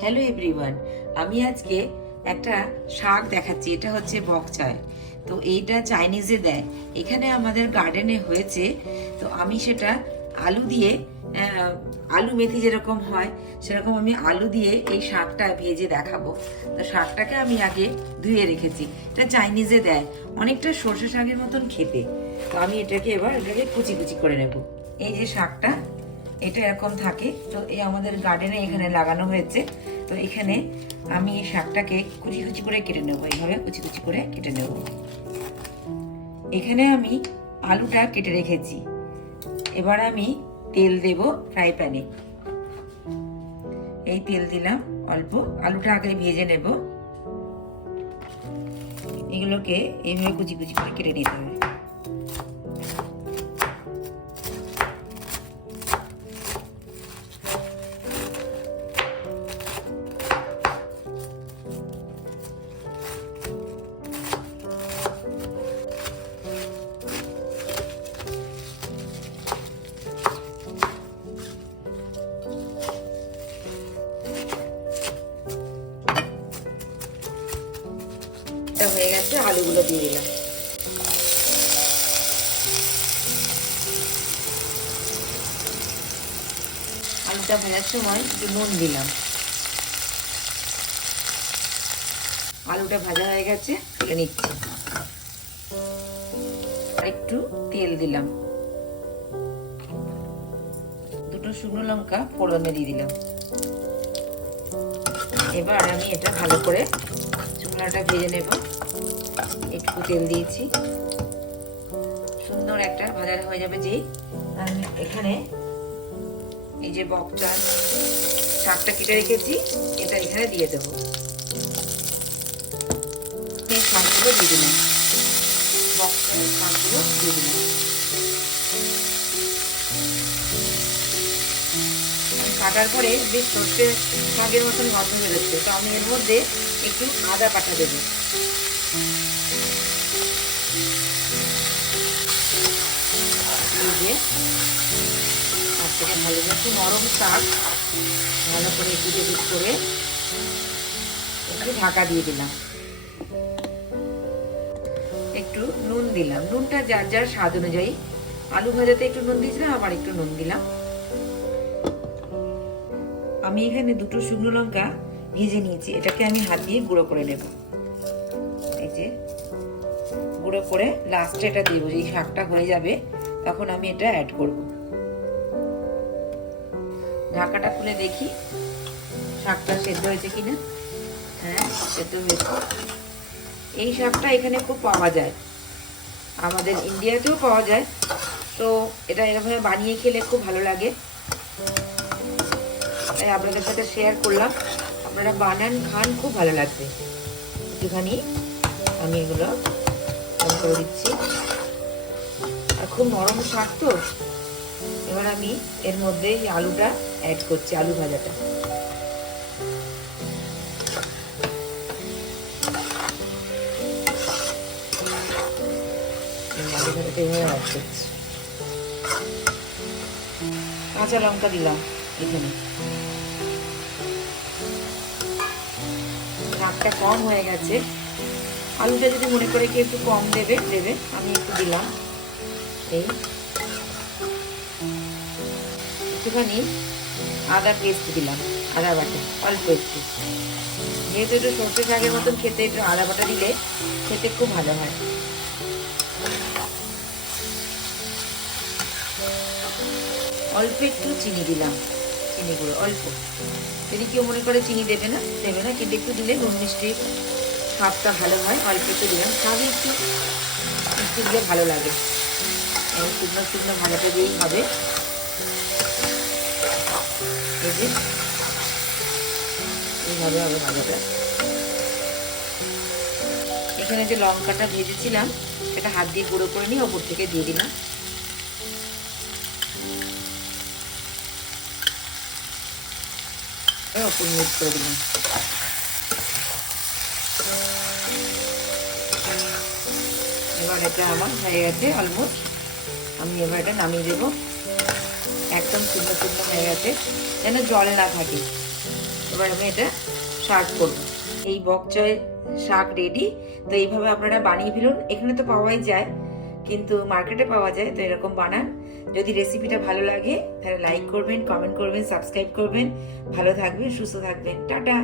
Hello everyone, আমি আজকে একটা শাক দেখাচ্ছি। এটা হচ্ছে বকচায়। তো এইটা চাইনিজে দেয়, এখানে আমাদের গার্ডেনে হয়েছে। তো আমি সেটা আলু দিয়ে আলু মেথি যেরকম হয় সেরকম আমি আলু দিয়ে এই শাকটা ভেজে দেখাবো। তো শাকটাকে আমি আগে ধুয়ে রেখেছি। এটা চাইনিজে দেয়, অনেকটা সর্ষে শাকের মতন খেতে। তো আমি এটাকে কুচি কুচি করে নেব। এই যে শাকটা, এটা এরকম থাকে। তো এই আমাদের গার্ডেনে এখানে লাগানো হয়েছে। তো এখানে আমি এই শাকটাকে কুচি কুচি করে কেটে নেবো, এইভাবে কুচি কুচি করে কেটে নেব। এখানে আমি আলুটা কেটে রেখেছি। এবার আমি তেল দেব ফ্রাই প্যানে। এই তেল দিলাম অল্প, আলুটা আগে ভেজে নেব। এগুলোকে এইভাবে কুচি কুচি করে কেটে নিতে হবে। হয়ে গেছে, আলুগুলো দিয়ে দিলাম। আলুটা ভাজার সময় একটু নুন দিলাম। আলুটা ভাজা হয়ে গেছে, তুলে নিচ্ছি। আর একটু তেল দিলাম, দুটো শুকনো লঙ্কা ফোড়নে দিয়ে দিলাম। এবার আমি এটা ভালো করে শুকনোটা ভেজে নেব। একটু তেল দিয়েছি, সুন্দর একটা ভাজা হয়ে যাবে। যেই আমি এখানে এই যে বকচা শাকটা কেটে রেখেছি, এটা এখানে দিয়ে দেবো। শাকগুলো দিয়ে দিলাম, বকচার শাকগুলো দিয়ে দিলাম। কাটার পরে বেশ সর্ষে শাকের মতন গন্ধ বেরোচ্ছে। তো আমি এর মধ্যে একটু আদা বাটা দেবো। দিয়ে তার থেকে ভালো একটু নরম শাক ভালো করে একটু করে একটু ঢাকা দিয়ে দিলাম। একটু নুন দিলাম, নুনটা যার যার স্বাদ অনুযায়ী। আলু ভাজাতে একটু নুন দিয়েছিলাম, আবার একটু নুন দিলাম। আমি এখানে দুটো শুকনো লঙ্কা ভেজে নিয়েছি, এটাকে আমি হাত দিয়ে গুঁড়ো করে নেব। এই যে গুঁড়ো করে লাস্টে এটা দিব। এই শাকটা হয়ে যাবে তখন আমি এটা অ্যাড করব। ঢাকাটা খুলে দেখি শাকটা সেদ্ধ হয়েছে কিনা। হ্যাঁ, সেদ্ধ হয়েছে। এই শাকটা এখানে খুব পাওয়া যায়, আমাদের ইন্ডিয়াতেও পাওয়া যায়। তো এটা এরকমভাবে বানিয়ে খেলে খুব ভালো লাগে, তাই আপনাদের সাথে শেয়ার করলাম। আপনারা বানান, খান, খুব ভালো লাগবে। একটুখানি আমি এগুলো করে দিচ্ছি। আর খুব নরম শাক তো। এবার আমি এর মধ্যে এই আলুটা অ্যাড করছি, আলু ভাজাটা। আলু ভাজাটা এভাবে অ্যাড করছি। কাঁচা লঙ্কা দিলাম এখানে। শাকটা কম হয়ে গেছে, আলুটা যদি মনে করে কি একটু কম দেবে, আমি একটু দিলাম। এই একটুখানি আদা পেস্ট দিলাম, আদা বাটা অল্প একটু। যেহেতু একটু সর্ষে শাকের মতন খেতে, একটু আদা বাটা দিলে খেতে খুব ভালো হয়। অল্প একটু চিনি দিলাম, চিনি গুঁড়ো অল্প। যদি কেউ মনে করে চিনি দেবে না, কিন্তু একটু দিলে নুন মিষ্টির স্বাদটা ভালো হয়। অল্প একটু দিলাম, স্বাদে একটু মিষ্টি দিলে ভালো লাগে। শুকনো শুকনো ভাজাটা দিয়েই হবে। এই যে এইভাবে হবে ভাজাটা। এখানে যে লঙ্কাটা ভেজেছিলাম সেটা হাত দিয়ে গুঁড়ো করে নিয়ে ওপর থেকে দিয়ে দিলাম। ওপর মিক্স করে দিলাম। এবার এটা আমার হয়ে গেছে অলমোস্ট। আমি এবার এটা নামিয়ে দেবো। একদম শুকনো শুকনো হয়ে গেছে, যেন জল না থাকে। তো এবার আমি এটা সার্ভ করবো। এই বক চয় শাক রেডি। তো এইভাবে আপনারা বানিয়ে ফেলুন। এখানে তো পাওয়াই যায়, কিন্তু মার্কেটে পাওয়া যায়। তো এরকম বানান। যদি রেসিপিটা ভালো লাগে তাহলে লাইক করবেন, কমেন্ট করবেন, সাবস্ক্রাইব করবেন। ভালো থাকবেন, সুস্থ থাকবেন। টাটা।